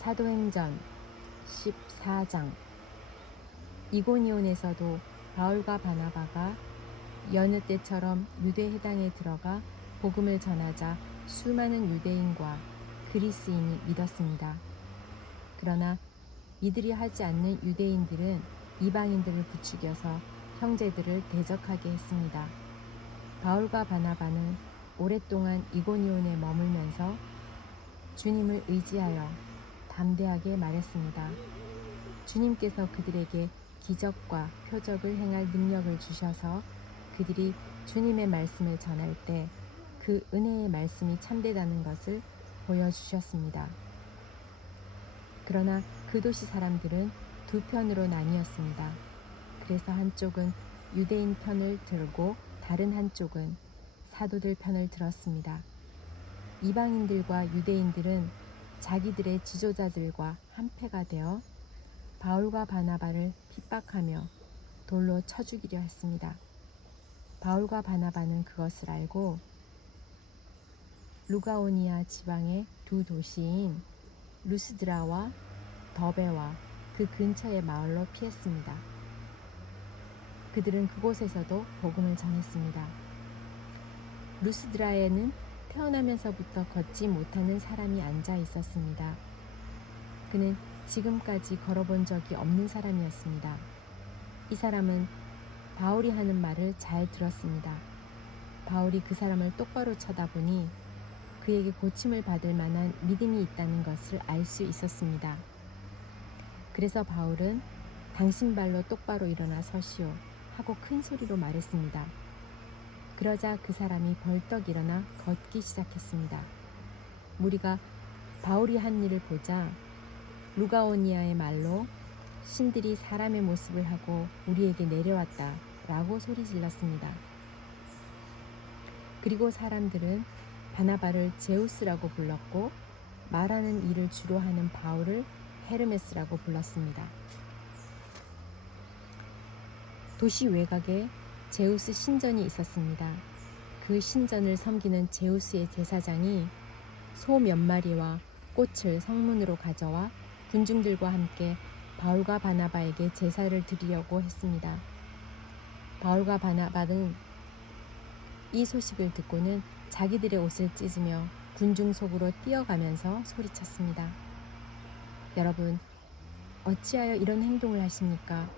사도행전 14장. 이고니온에서도 바울과 바나바가 여느 때처럼 유대 회당에 들어가 복음을 전하자 수많은 유대인과 그리스인이 믿었습니다. 그러나 이들이 하지 않는 유대인들은 이방인들을 부추겨서 형제들을 대적하게 했습니다. 바울과 바나바는 오랫동안 이고니온에 머물면서 주님을 의지하여 담대하게 말했습니다. 주님께서 그들에게 기적과 표적을 행할 능력을 주셔서 그들이 주님의 말씀을 전할 때 그 은혜의 말씀이 참되다는 것을 보여주셨습니다. 그러나 그 도시 사람들은 두 편으로 나뉘었습니다. 그래서 한쪽은 유대인 편을 들고 다른 한쪽은 사도들 편을 들었습니다. 이방인들과 유대인들은 자기들의 지도자들과 한패가 되어 바울과 바나바를 핍박하며 돌로 쳐 죽이려 했습니다. 바울과 바나바는 그것을 알고 루가오니아 지방의 두 도시인 루스드라와 더베와 그 근처의 마을로 피했습니다. 그들은 그곳에서도 복음을 전했습니다. 루스드라에는 태어나면서부터 걷지 못하는 사람이 앉아 있었습니다. 그는 지금까지 걸어본 적이 없는 사람이었습니다. 이 사람은 바울이 하는 말을 잘 들었습니다. 바울이 그 사람을 똑바로 쳐다보니 그에게 고침을 받을 만한 믿음이 있다는 것을 알 수 있었습니다. 그래서 바울은 당신 발로 똑바로 일어나 서시오 하고 큰 소리로 말했습니다. 그러자 그 사람이 벌떡 일어나 걷기 시작했습니다. 무리가 바울이 한 일을 보자 루가오니아의 말로 신들이 사람의 모습을 하고 우리에게 내려왔다 라고 소리 질렀습니다. 그리고 사람들은 바나바를 제우스라고 불렀고 말하는 일을 주로 하는 바울을 헤르메스라고 불렀습니다. 도시 외곽에 제우스 신전이 있었습니다. 그 신전을 섬기는 제우스의 제사장이 소 몇 마리와 꽃을 성문으로 가져와 군중들과 함께 바울과 바나바에게 제사를 드리려고 했습니다. 바울과 바나바는 이 소식을 듣고는 자기들의 옷을 찢으며 군중 속으로 뛰어가면서 소리쳤습니다. 여러분, 어찌하여 이런 행동을 하십니까?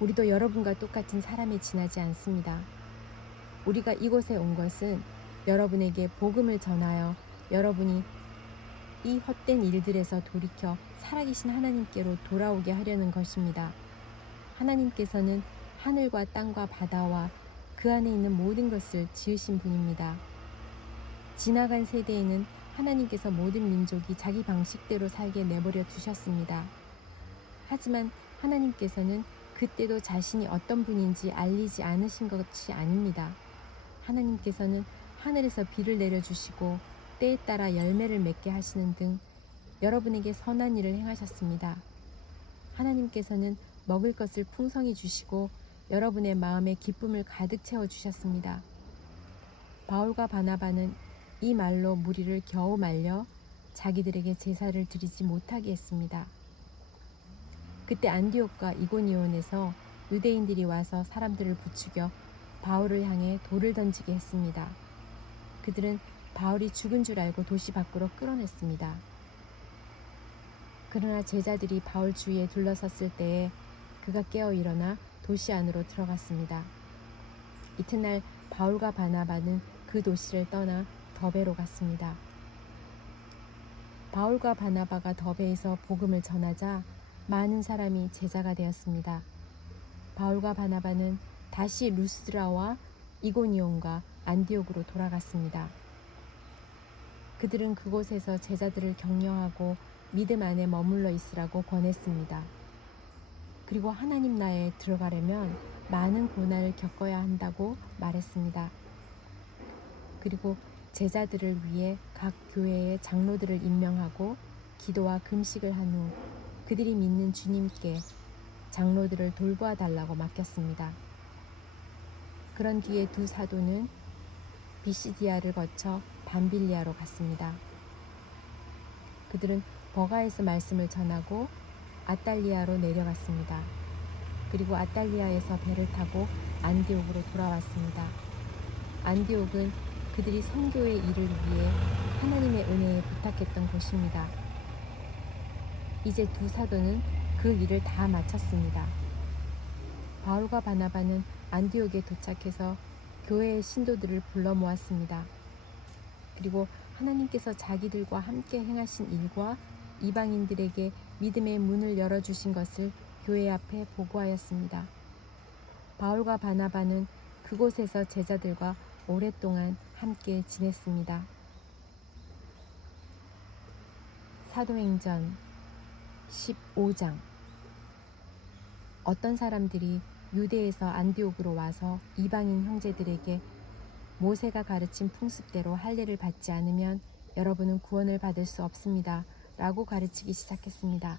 우리도 여러분과 똑같은 사람에 지나지 않습니다. 우리가 이곳에 온 것은 여러분에게 복음을 전하여 여러분이 이 헛된 일들에서 돌이켜 살아계신 하나님께로 돌아오게 하려는 것입니다. 하나님께서는 하늘과 땅과 바다와 그 안에 있는 모든 것을 지으신 분입니다. 지나간 세대에는 하나님께서 모든 민족이 자기 방식대로 살게 내버려 두셨습니다. 하지만 하나님께서는 그때도 자신이 어떤 분인지 알리지 않으신 것이 아닙니다. 하나님께서는 하늘에서 비를 내려주시고 때에 따라 열매를 맺게 하시는 등 여러분에게 선한 일을 행하셨습니다. 하나님께서는 먹을 것을 풍성히 주시고 여러분의 마음에 기쁨을 가득 채워주셨습니다. 바울과 바나바는 이 말로 무리를 겨우 말려 자기들에게 제사를 드리지 못하게 했습니다. 그때 안디옥과 이고니온에서 유대인들이 와서 사람들을 부추겨 바울을 향해 돌을 던지게 했습니다. 그들은 바울이 죽은 줄 알고 도시 밖으로 끌어냈습니다. 그러나 제자들이 바울 주위에 둘러섰을 때에 그가 깨어 일어나 도시 안으로 들어갔습니다. 이튿날 바울과 바나바는 그 도시를 떠나 더베로 갔습니다. 바울과 바나바가 더베에서 복음을 전하자 많은 사람이 제자가 되었습니다. 바울과 바나바는 다시 루스드라와 이고니온과 안디옥으로 돌아갔습니다. 그들은 그곳에서 제자들을 격려하고 믿음 안에 머물러 있으라고 권했습니다. 그리고 하나님 나라에 들어가려면 많은 고난을 겪어야 한다고 말했습니다. 그리고 제자들을 위해 각 교회의 장로들을 임명하고 기도와 금식을 한 후 그들이 믿는 주님께 장로들을 돌보아 달라고 맡겼습니다. 그런 뒤에 두 사도는 비시디아를 거쳐 밤빌리아로 갔습니다. 그들은 버가에서 말씀을 전하고 아탈리아로 내려갔습니다. 그리고 아탈리아에서 배를 타고 안디옥으로 돌아왔습니다. 안디옥은 그들이 선교의 일을 위해 하나님의 은혜에 부탁했던 곳입니다. 이제 두 사도는 그 일을 다 마쳤습니다. 바울과 바나바는 안디옥에 도착해서 교회의 신도들을 불러 모았습니다. 그리고 하나님께서 자기들과 함께 행하신 일과 이방인들에게 믿음의 문을 열어주신 것을 교회 앞에 보고하였습니다. 바울과 바나바는 그곳에서 제자들과 오랫동안 함께 지냈습니다. 사도행전 15장. 어떤 사람들이 유대에서 안디옥으로 와서 이방인 형제들에게 모세가 가르친 풍습대로 할례를 받지 않으면 여러분은 구원을 받을 수 없습니다. 라고 가르치기 시작했습니다.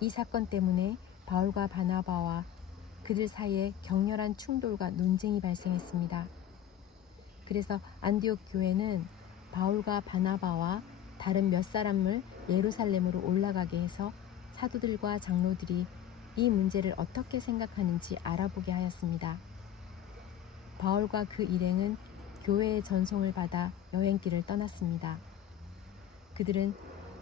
이 사건 때문에 바울과 바나바와 그들 사이에 격렬한 충돌과 논쟁이 발생했습니다. 그래서 안디옥 교회는 바울과 바나바와 다른 몇 사람을 예루살렘으로 올라가게 해서 사도들과 장로들이 이 문제를 어떻게 생각하는지 알아보게 하였습니다. 바울과 그 일행은 교회의 전송을 받아 여행길을 떠났습니다. 그들은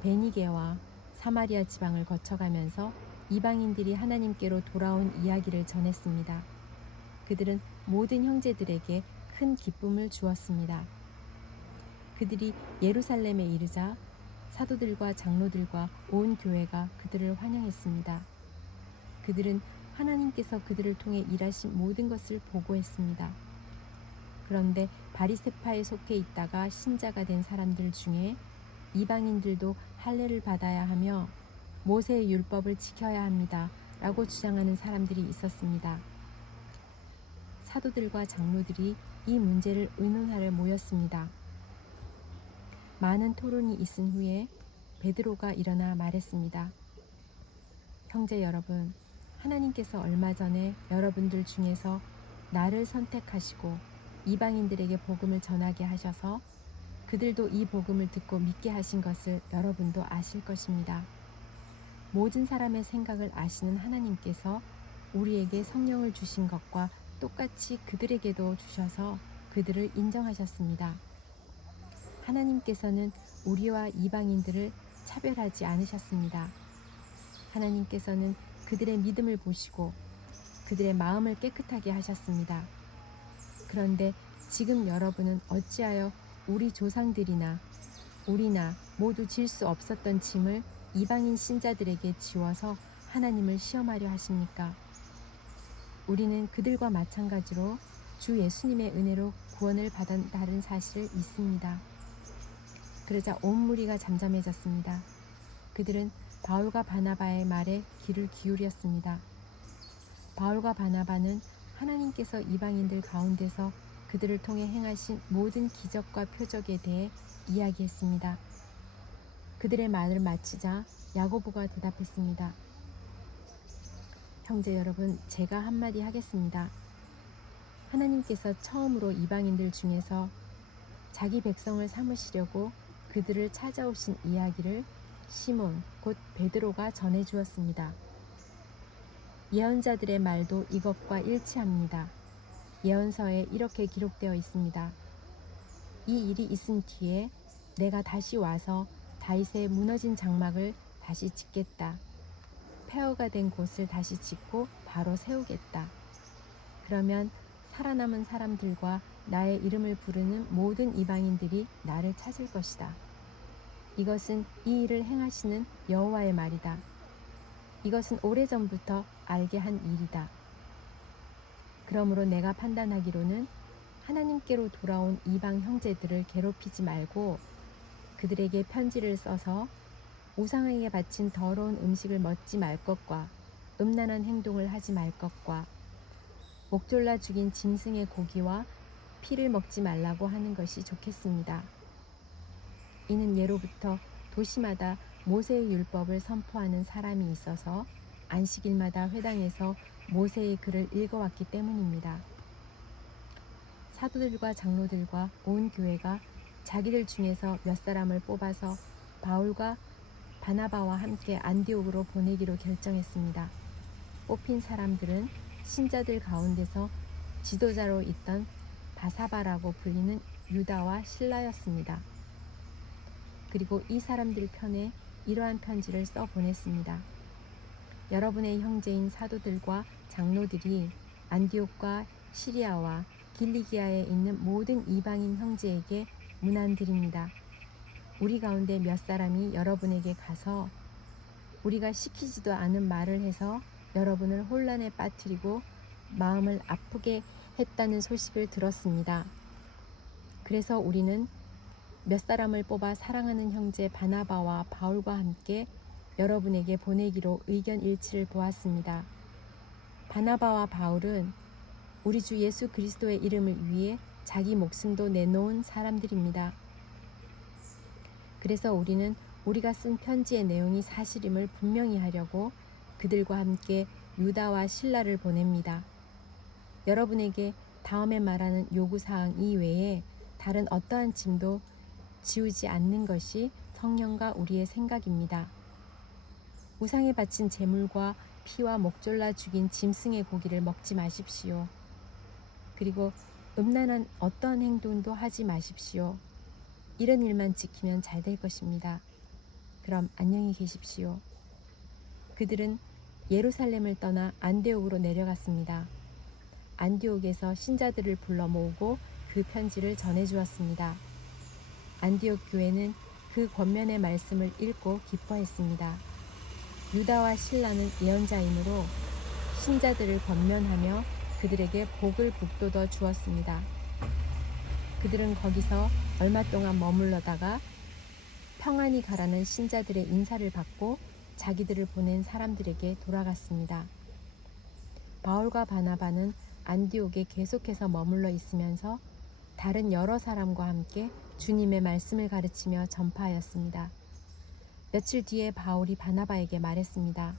베니게와 사마리아 지방을 거쳐가면서 이방인들이 하나님께로 돌아온 이야기를 전했습니다. 그들은 모든 형제들에게 큰 기쁨을 주었습니다. 그들이 예루살렘에 이르자 사도들과 장로들과 온 교회가 그들을 환영했습니다. 그들은 하나님께서 그들을 통해 일하신 모든 것을 보고했습니다. 그런데 바리새파에 속해 있다가 신자가 된 사람들 중에 이방인들도 할례를 받아야 하며 모세의 율법을 지켜야 합니다. 라고 주장하는 사람들이 있었습니다. 사도들과 장로들이 이 문제를 의논하려 모였습니다. 많은 토론이 있은 후에 베드로가 일어나 말했습니다. 형제 여러분, 하나님께서 얼마 전에 여러분들 중에서 나를 선택하시고 이방인들에게 복음을 전하게 하셔서 그들도 이 복음을 듣고 믿게 하신 것을 여러분도 아실 것입니다. 모든 사람의 생각을 아시는 하나님께서 우리에게 성령을 주신 것과 똑같이 그들에게도 주셔서 그들을 인정하셨습니다. 하나님께서는 우리와 이방인들을 차별하지 않으셨습니다. 하나님께서는 그들의 믿음을 보시고 그들의 마음을 깨끗하게 하셨습니다. 그런데 지금 여러분은 어찌하여 우리 조상들이나 우리나 모두 질 수 없었던 짐을 이방인 신자들에게 지워서 하나님을 시험하려 하십니까? 우리는 그들과 마찬가지로 주 예수님의 은혜로 구원을 받았다는 사실을 믿습니다. 그러자 온 무리가 잠잠해졌습니다. 그들은 바울과 바나바의 말에 귀를 기울였습니다. 바울과 바나바는 하나님께서 이방인들 가운데서 그들을 통해 행하신 모든 기적과 표적에 대해 이야기했습니다. 그들의 말을 마치자 야고보가 대답했습니다. 형제 여러분, 제가 한마디 하겠습니다. 하나님께서 처음으로 이방인들 중에서 자기 백성을 삼으시려고 그들을 찾아오신 이야기를 시몬, 곧 베드로가 전해주었습니다. 예언자들의 말도 이것과 일치합니다. 예언서에 이렇게 기록되어 있습니다. 이 일이 있은 뒤에 내가 다시 와서 다윗의 무너진 장막을 다시 짓겠다. 폐허가 된 곳을 다시 짓고 바로 세우겠다. 그러면 살아남은 사람들과 나의 이름을 부르는 모든 이방인들이 나를 찾을 것이다. 이것은 이 일을 행하시는 여호와의 말이다. 이것은 오래전부터 알게 한 일이다. 그러므로 내가 판단하기로는 하나님께로 돌아온 이방 형제들을 괴롭히지 말고 그들에게 편지를 써서 우상에게 바친 더러운 음식을 먹지 말 것과 음란한 행동을 하지 말 것과 목졸라 죽인 짐승의 고기와 피를 먹지 말라고 하는 것이 좋겠습니다. 이는 예로부터 도시마다 모세의 율법을 선포하는 사람이 있어서 안식일마다 회당에서 모세의 글을 읽어왔기 때문입니다. 사도들과 장로들과 온 교회가 자기들 중에서 몇 사람을 뽑아서 바울과 바나바와 함께 안디옥으로 보내기로 결정했습니다. 뽑힌 사람들은 신자들 가운데서 지도자로 있던 바사바라고 불리는 유다와 실라였습니다. 그리고 이 사람들 편에 이러한 편지를 써 보냈습니다. 여러분의 형제인 사도들과 장로들이 안디옥과 시리아와 길리기아에 있는 모든 이방인 형제에게 문안드립니다. 우리 가운데 몇 사람이 여러분에게 가서 우리가 시키지도 않은 말을 해서 여러분을 혼란에 빠뜨리고 마음을 아프게 했다는 소식을 들었습니다. 그래서 우리는 몇 사람을 뽑아 사랑하는 형제 바나바와 바울과 함께 여러분에게 보내기로 의견 일치를 보았습니다. 바나바와 바울은 우리 주 예수 그리스도의 이름을 위해 자기 목숨도 내놓은 사람들입니다. 그래서 우리는 우리가 쓴 편지의 내용이 사실임을 분명히 하려고 그들과 함께 유다와 실라를 보냅니다. 여러분에게 다음에 말하는 요구사항 이외에 다른 어떠한 짐도 지우지 않는 것이 성령과 우리의 생각입니다. 우상에 바친 제물과 피와 목졸라 죽인 짐승의 고기를 먹지 마십시오. 그리고 음란한 어떠한 행동도 하지 마십시오. 이런 일만 지키면 잘 될 것입니다. 그럼 안녕히 계십시오. 그들은 예루살렘을 떠나 안디옥으로 내려갔습니다. 안디옥에서 신자들을 불러 모으고 그 편지를 전해주었습니다. 안디옥 교회는 그 권면의 말씀을 읽고 기뻐했습니다. 유다와 실라는 예언자이므로 신자들을 권면하며 그들에게 복을 북돋워 주었습니다. 그들은 거기서 얼마 동안 머물러다가 평안히 가라는 신자들의 인사를 받고 자기들을 보낸 사람들에게 돌아갔습니다. 바울과 바나바는 안디옥에 계속해서 머물러 있으면서 다른 여러 사람과 함께 주님의 말씀을 가르치며 전파하였습니다. 며칠 뒤에 바울이 바나바에게 말했습니다.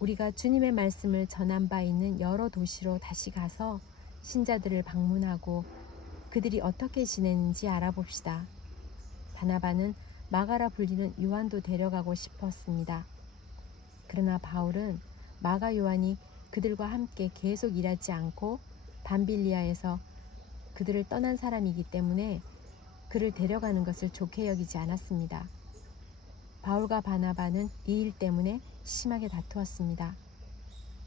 우리가 주님의 말씀을 전한 바 있는 여러 도시로 다시 가서 신자들을 방문하고 그들이 어떻게 지내는지 알아봅시다. 바나바는 마가라 불리는 요한도 데려가고 싶었습니다. 그러나 바울은 마가 요한이 그들과 함께 계속 일하지 않고 밤빌리아에서 그들을 떠난 사람이기 때문에 그를 데려가는 것을 좋게 여기지 않았습니다. 바울과 바나바는 이 일 때문에 심하게 다투었습니다.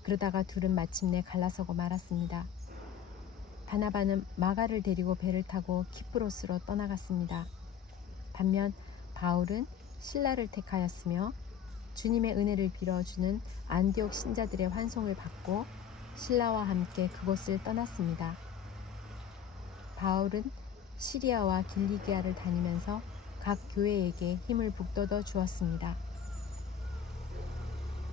그러다가 둘은 마침내 갈라서고 말았습니다. 바나바는 마가를 데리고 배를 타고 키프로스로 떠나갔습니다. 반면 바울은 실라를 택하였으며 주님의 은혜를 빌어주는 안디옥 신자들의 환송을 받고 실라와 함께 그곳을 떠났습니다. 바울은 시리아와 길리기아를 다니면서 각 교회에게 힘을 북돋워 주었습니다.